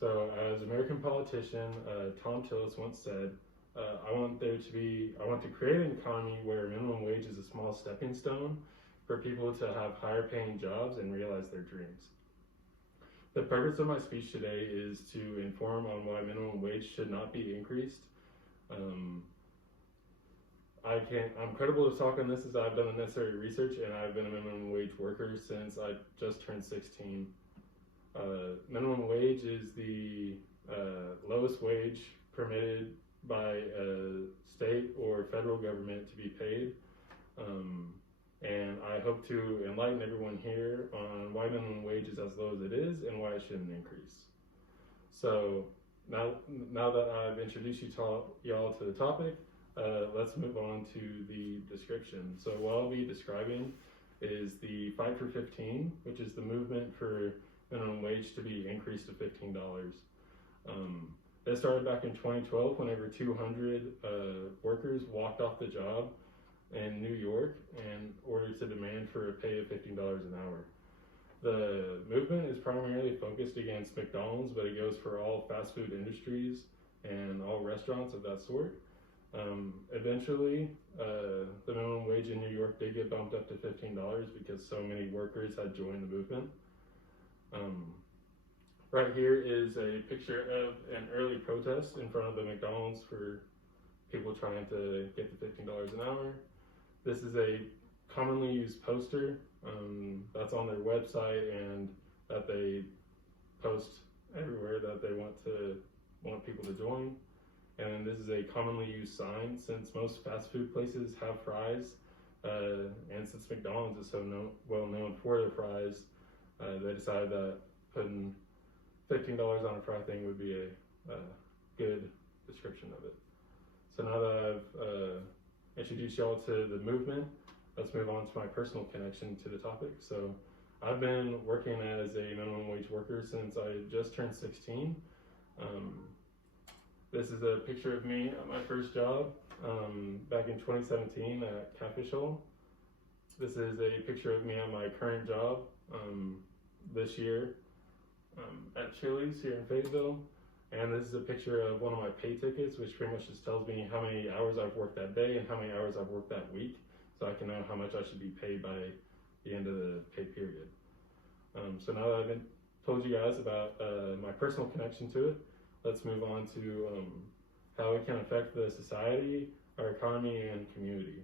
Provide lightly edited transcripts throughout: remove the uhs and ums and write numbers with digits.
So, as American politician Thom Tillis once said, I want to create an economy where minimum wage is a small stepping stone for people to have higher paying jobs and realize their dreams. The purpose of my speech today is to inform on why minimum wage should not be increased. Um, I'm credible to talk on this as I've done the necessary research and I've been a minimum wage worker since I just turned 16. Minimum wage is the lowest wage permitted by a state or federal government to be paid. And I hope to enlighten everyone here on why minimum wage is as low as it is and why it shouldn't increase. So now that I've introduced y'all to the topic, let's move on to the description. So what I'll be describing is the Fight for 15, which is the movement for minimum wage to be increased to $15. It started back in 2012 whenever 200 workers walked off the job in New York in order to demand for a pay of $15 an hour. The movement is primarily focused against McDonald's, but it goes for all fast food industries and all restaurants of that sort. Eventually, the minimum wage in New York did get bumped up to $15 because so many workers had joined the movement. Right here is a picture of an early protest in front of the McDonald's for people trying to get the $15 an hour. This is a commonly used poster that's on their website and that they post everywhere that they want people to join. And this is a commonly used sign since most fast food places have fries, and since McDonald's is so well known for their fries, they decided that putting $15 on a fry thing would be a good description of it. So now that I've introduced y'all to the movement, let's move on to my personal connection to the topic. So I've been working as a minimum wage worker since I just turned 16. This is a picture of me at my first job back in 2017 at Catfish Hole. This is a picture of me at my current job this year at Chili's here in Fayetteville. And this is a picture of one of my pay tickets, which pretty much just tells me how many hours I've worked that day and how many hours I've worked that week, so I can know how much I should be paid by the end of the pay period. So now that I've told you guys about my personal connection to it, let's move on to how it can affect the society, our economy, and community.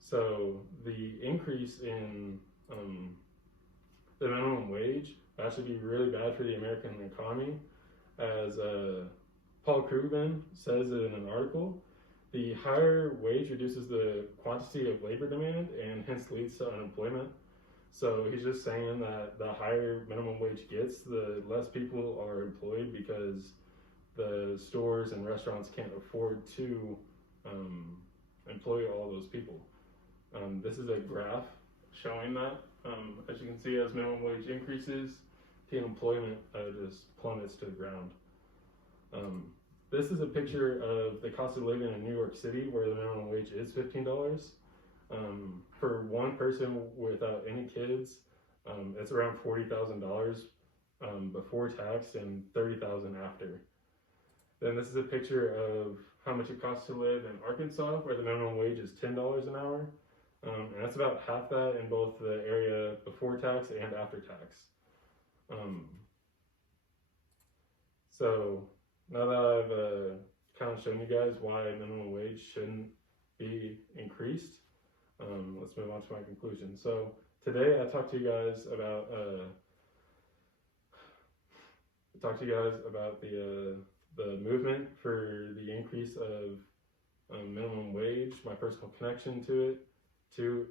So the increase in the minimum wage should be really bad for the American economy. As Paul Krugman says in an article, the higher wage reduces the quantity of labor demand and hence leads to unemployment. So he's just saying that the higher minimum wage gets, the less people are employed because the stores and restaurants can't afford to employ all those people. This is a graph showing that. As you can see, as minimum wage increases, teen employment just plummets to the ground. This is a picture of the cost of living in New York City, where the minimum wage is $15. For one person without any kids, it's around $40,000 before tax and $30,000 after. Then this is a picture of how much it costs to live in Arkansas, where the minimum wage is $10 an hour. And that's about half that in both the area before tax and after tax. So now that I've kind of shown you guys why minimum wage shouldn't be increased, let's move on to my conclusion. So today I talked to you guys about the movement for the increase of minimum wage, my personal connection to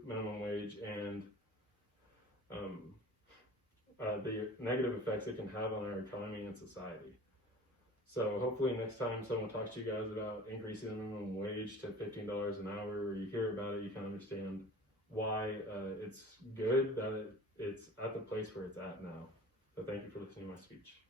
minimum wage, and the negative effects it can have on our economy and society. So hopefully next time someone talks to you guys about increasing the minimum wage to $15 an hour, or you hear about it, you can understand why it's good that it's at the place where it's at now. So thank you for listening to my speech.